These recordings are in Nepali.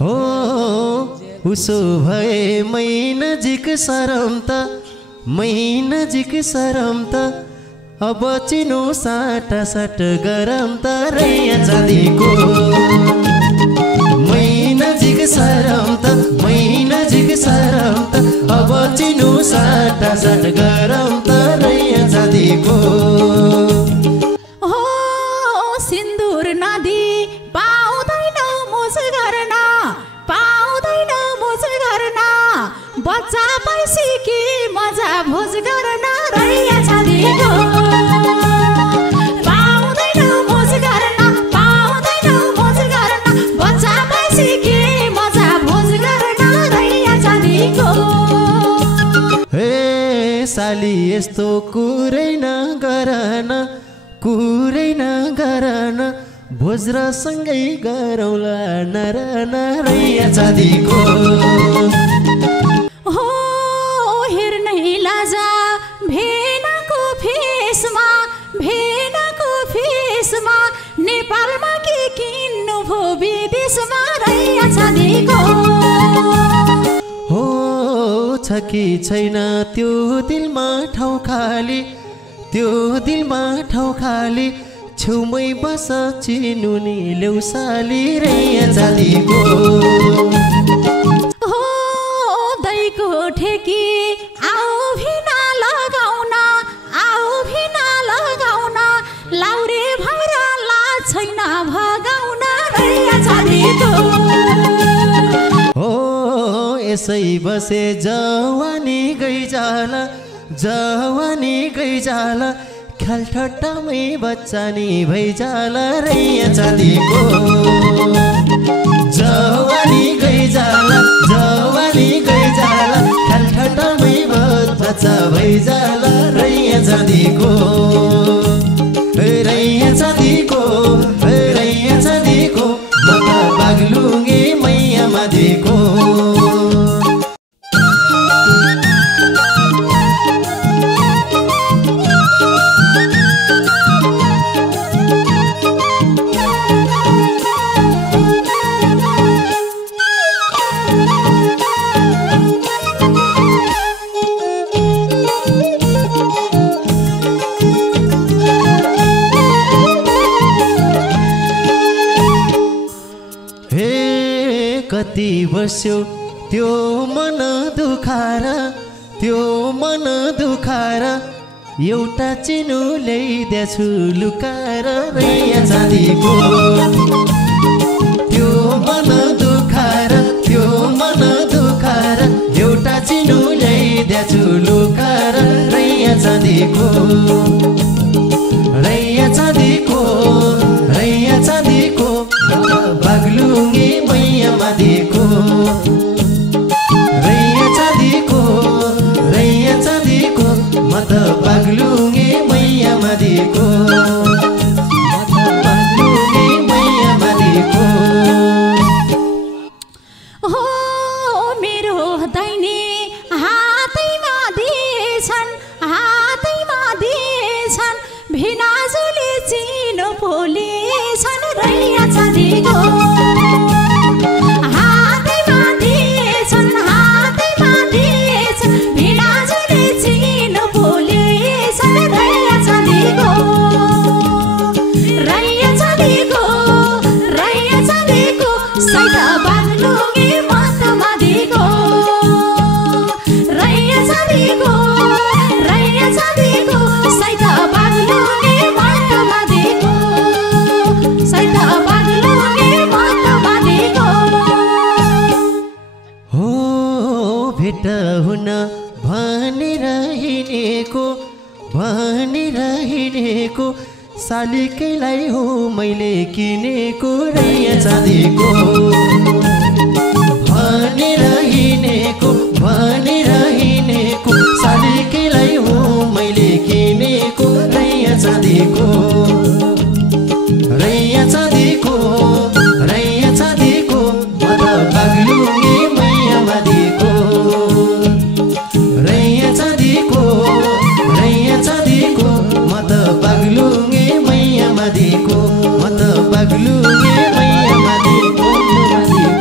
हो उसो भए मै नजिक सरम त मै नजिक सरम त अब चिनो साटा साट गरम त रैया चाँदीको मै नजिक सरम त मै नजिक सरम त अब चिनो साटा साट गरम त रैया चाँदीको हो सिन्दुर नदी पाउँदैन मुझ गर्न पाउँदैन मुझ गर्न बच्चा पैसी कि मजा भोज गर्न रैया चाँदीको पाउँदैन मुझ गर्न पाउँदैन मुझ गर्न बच्चा पैसी कि मजा भोज गर्न रैया चाँदीको हे साली यस्तो कुरै नगरन कुरै नगरन भोज र सँगै गरौँला नर रैया चाँदीको हो हेर्नै लाजा भेनाको फेसमा नेपालमा के किन्नु भो विदेशमा रैया चाँदीको हो छ कि छैन त्यो दिलमा ठाउँ खाली त्यो दिलमा ठाउँ खाली छेउमै बस चिनु नि ल्याउसाली रैया चाँदीको हो दैको ठेकी आऊ भिना लगाउन लाउरे भएर ला छैन भगाउन रैया चाँदीको हो यसै बसे जवानी गइजाला ख्याल ठट्टामै बच्चा नि भइजाला रैया चाँदीको जवानी गइजाला ख्याल ठट्टामै बच्चा भइजाला रैया चाँदीको रैया चाँदीको रैया चाँदीको म त बागलुङ्गे मैया माथिको कति बस्यो त्यो मन दुखाएर एउटा चिनो ल्याइदिएछु लुकाएर रैया चाँदीको त्यो मन दुखाएर एउटा चिनो ल्याइदिएछु लुकाएर रैया चाँदीको बागलुङ्गे मैया माथिको रैया चाँदीको म त बागलुङ्गे मैया माथिको हो मेरो दैनी हातैमा दिएछन् भिनाजुले चिनो पोलेछन् रैया चाँदीको हातैमा दिएछन् भिनाजुले चिनो पोलेछन् रैया चाँदीको सैत बागलुङ्गे मत माथिको रैया चाँदीको सैत बागलुङ्गे मत माथिको हो भेट हुन भनिरहेको सालिकैलाई हो मैले किनेको रैया चाँदीको भनिरहेको सालिकैलाई हो मैले किनेको रैया चाँदीको म त बागलुङ्गे मैया माथिको रैया चाँदीको म त बागलुङ्गे मैया माथिको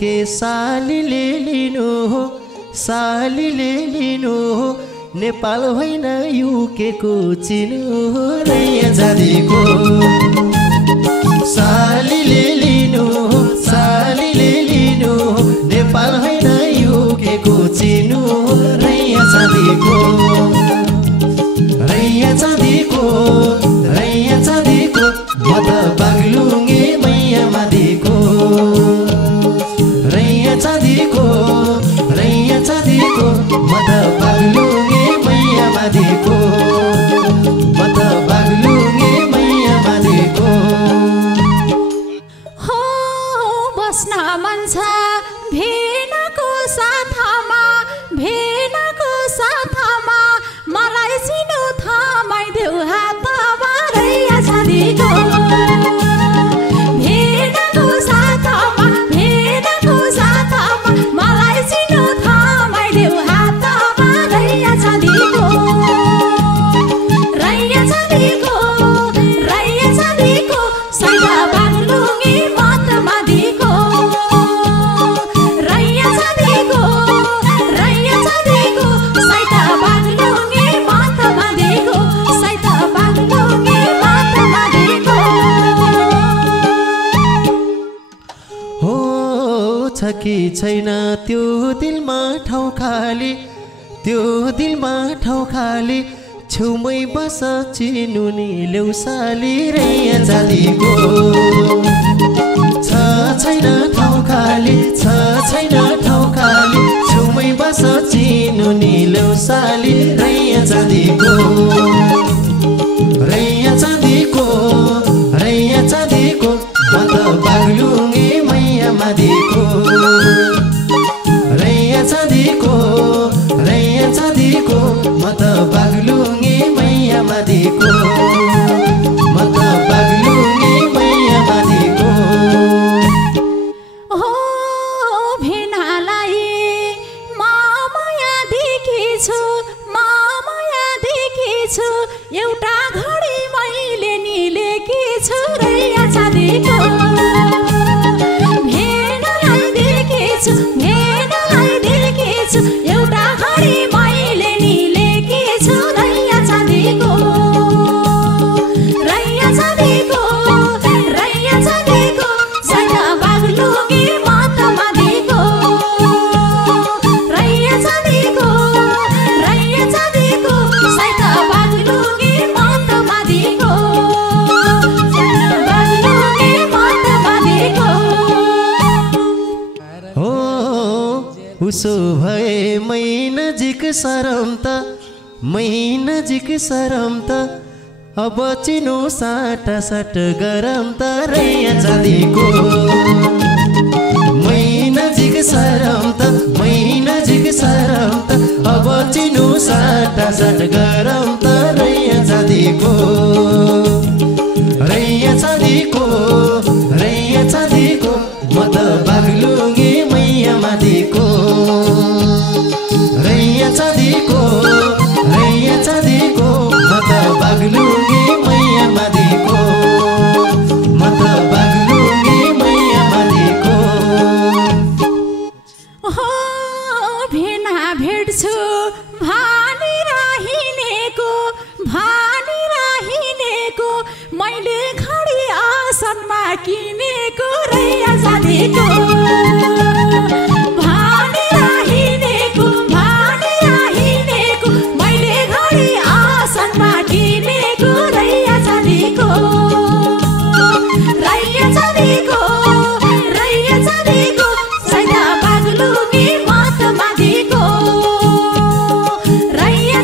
के सालीले लिनु हो सालीले लिनु हो नेपाल होइन युके को चिनु हो रैया जाँदीको सालीले लिनु हो सालीले लिनु हो नेपाल होइन युके को चिनु हो रैया जाँदीको रैया जाँदीको रैया जाँदीको म त बागलुङे मैया मादीको रैया जाँदीको रैया जाँदीको म त बागलुङे मैया मादीको म त बागलुङे मैया मादीको हो बस्न मन छ भेनको साथमा भेनको साथमा मलाई चिनो थामाइदेऊ हातमा रैया जाँदीको भेनको साथमा मलाई चिनो थामाइदेऊ हातमा रैया जाँदीको रैया जाँदीको रैया जाँदीको सैदा बागलुङे मत मादीको रैया जाँदीको सैदा बागलुङे मत मादीको सैदा बागलुङे मत मादीको हो छ कि छैन त्यो दिलमा ठाउँ खाली त्यो दिलमा ठाउँ खाली छेउमै बस चिनु नि ल्याउसाली रैया जाँदीको छ छैन ठाउँ खाली छ छैन ठाउँ खाली छेउमै बस चिनु नि ल्याउसाली रैया जाँदीको रैया जाँदीको रैया जाँदीको म त बागलुङे मैया मादीको रैया जाँदीको रैया जाँदीको म त बागलुङे मैया मादीको म त बागलुङे मैया मादीको हो भेनालाई माया देखेछु एउटा घडी मैले नि लेखेछु रैया जाँदीको भेनालाई देखेछु एउटा घडी मैले नि लेखेछु रैया जाँदीको रैया जाँदीको सैदा बागलुङे मत मादीको रैया जाँदीको सैदा बागलुङे मत मादीको बागलुङे मत मादीको हो उसो भए मै नजिक सरम त अब चिनो साटा साट गरम त रैया जाँदीको मै नजिक सरम त अब चिनो साटा साट गरम त रैया जाँदीको रैया जाँदीको म त बागलुङे मैया मादीको रैया जाँदीको म त बागलुङे मैया मादीको म त बागलुङे मैया मादीको हो भेना भेट्छु भनेर हिँडेको मैले घडी आसनमा किनेको रैया जाँदीको भनेर हिँडेको मैले घडी आसनमा किनेको रैया जाँदीको सैदा बागलुङे मत मादीको रैया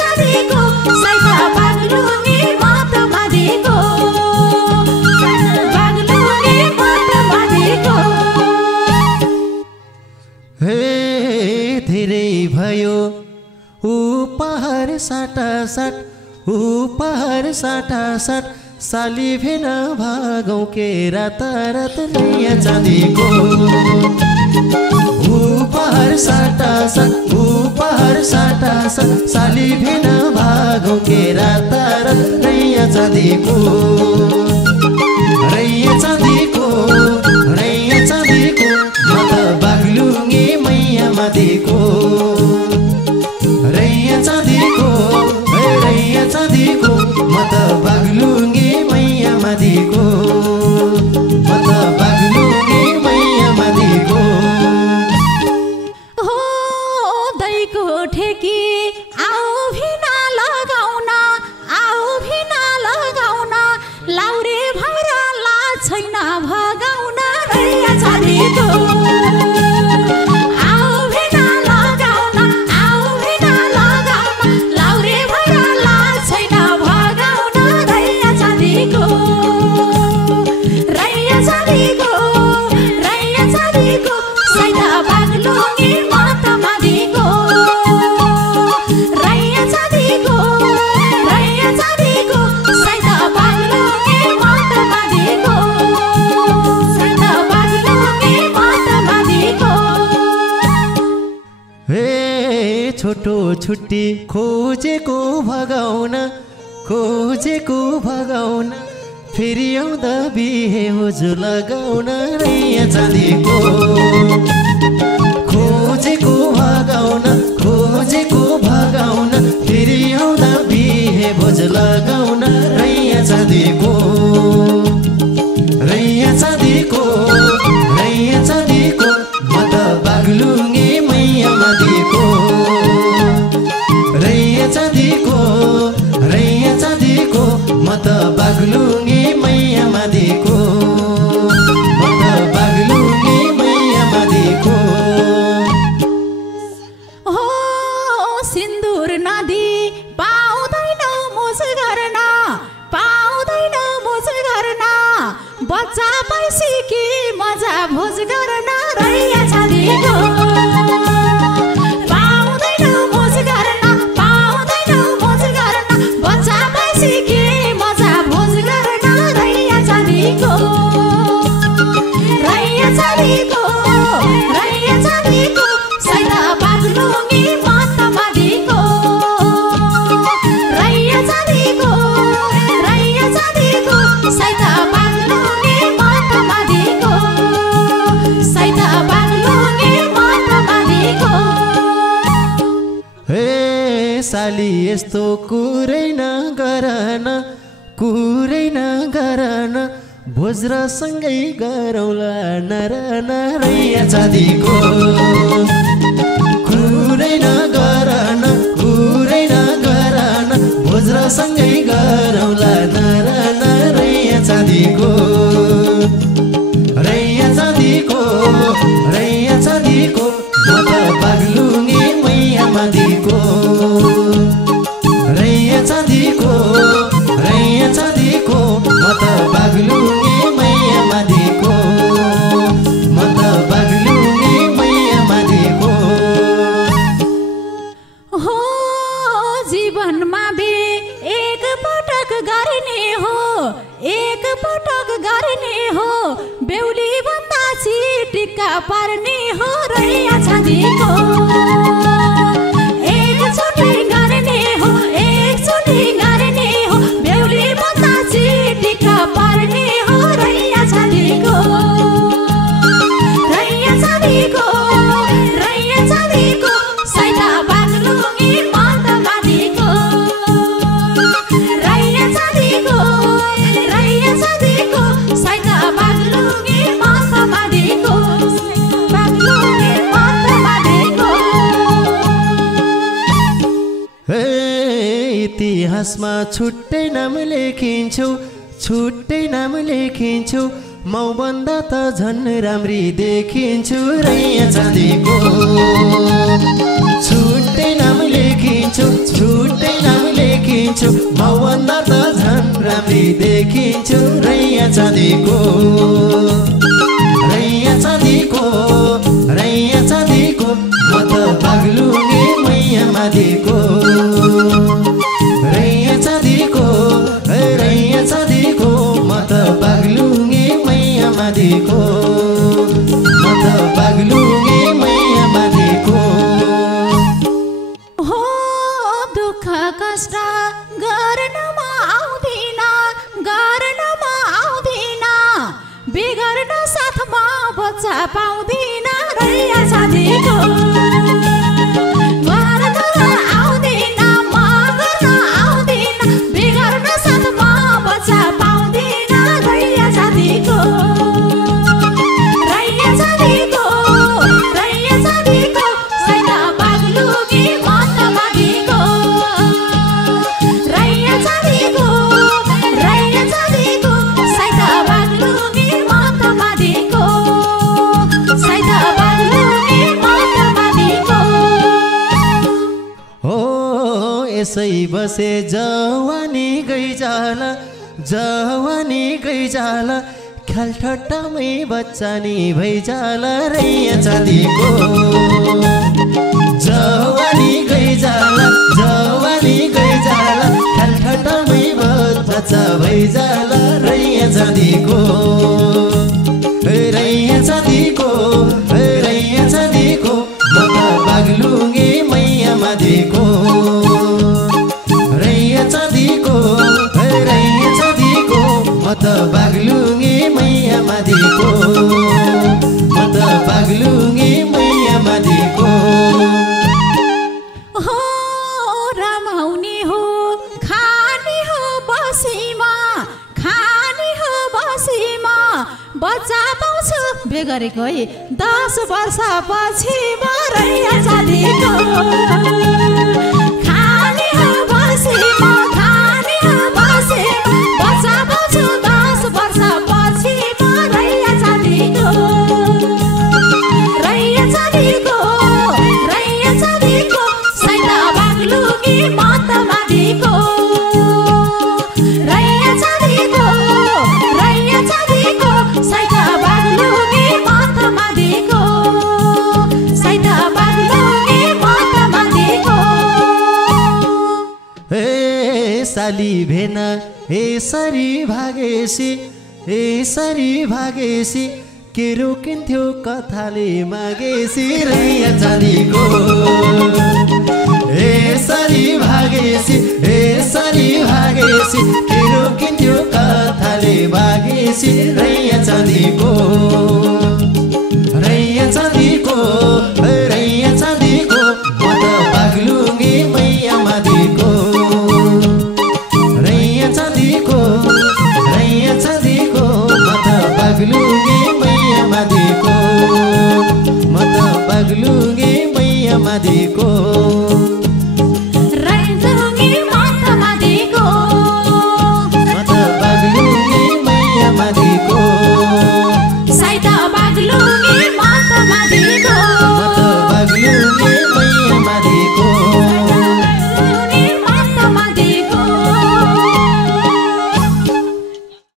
जाँदीको सैदा बागलुङे मत मादीको बागलुङे मत मादीको हे धेरै भयो उपहार साटा साट साली भेन भागौँ के रातारात रैया जाँदीको उपहार साटा साट साली भेन भागौँ के रातारात रैया जाँदीको रैया जाँदीको छोटो छुट्टी खोजेको भगाउन फेरि आउँदा बिहे होजो लगाउन रैया चाँदीको खोजेको भगाउन फेरि आउँदा बिहे भोज लगाउन रैया चाँदीको म त बागलुङे मैया मादिको रैया चाँदीको म त बागलुङे मैया मादिको हो सिन्दुर नदी पाउँदैन मुझ गर्न बच्चा पैसी कि मजा भोज गर्न रैया चाँदीको पाउँदैन मुझ गर्न बच्चा पैसी कि मजा भोज गर्न रैया चाँदीको सैता बागलुङे मत मादिको रैया चाँदीको सैता बागलुङे मत मादिको हे साली यस्तो कुरै नगरन भोज र सँगै गरौँला रैया चाँदीको कुरै नगरन भोज र सँगै गरौँला रैया चाँदीको म त बागलुङे मैया मादिको रैया चाँदीको म त बागलुङे मैया मादिको हो जीवनमा बे एक पटक गर्ने हो बेहुली भन्दा टिक्का पार्ने हो रैया चाँदीको एकचोटि गर्ने हो बेहुली भन्दा टिक्का पार्ने हो रैया चाँदीको सैता बागलुङे मत मादिको रैया चाँदीको सैता बागलुङे मत मादिको हे इतिहासमा छुट्टै नाम लेखिन्छु मौभन्दा त झन् राम्री देखिन्छु रैया चाँदीको छुट्टै नाम लेखिन्छु मौभन्दा त झन् राम्री देखिन्छु रैया चाँदीको म त बागलुङे मैया मादिको रैया चाँदीको म त बागलुङे मैया मादिको हो दुःख कष्ट गर्नमा आउँदिन बिगर्न साथमा बच्चा पाउँदिन रैया चाँदीको बिगर्न साथमा बच्चा पाउँदिन रैया चाँदीको सैता बागलुङे मत मादिको रैया चाँदीको सैता बागलुङे मत मादिको हो यसै बसे जवानी गई जाला ख्याल ठट्टामै बच्चा नि भइजाला रैया चाँदीको जवानी गई जाला ख्याल ठट्टामै बच्चा भइजाला रैया चाँदीको म त बागलुङे मैया मादिको बच्चा पाउँछु बेगरेको 10 वर्षपछि म रैया चाँदीको खाली हो बसी म खाली हो बसी बच्चा पाउँछु 10 वर्षपछि म रैया चाँदीको सैता बाग्लुगी मत मादिको रैया चाँदीको सैता बाग्लुगी मत मादिको सैता बाग्लुगी मत मादिको ए साली भेना यसरी भागेसी के रोकिन्थ्यो कथाले मागेसी रैया चाँदीको यसरी भागेसी के रोकिन्थ्यो कथाले मागेसी रैया चाँदीको म त बाग्लुङ्गे मैया मादिको रैया चाँदीको म त बाग्लुङ्गे मैया मादिको म त बाग्लुङ्गे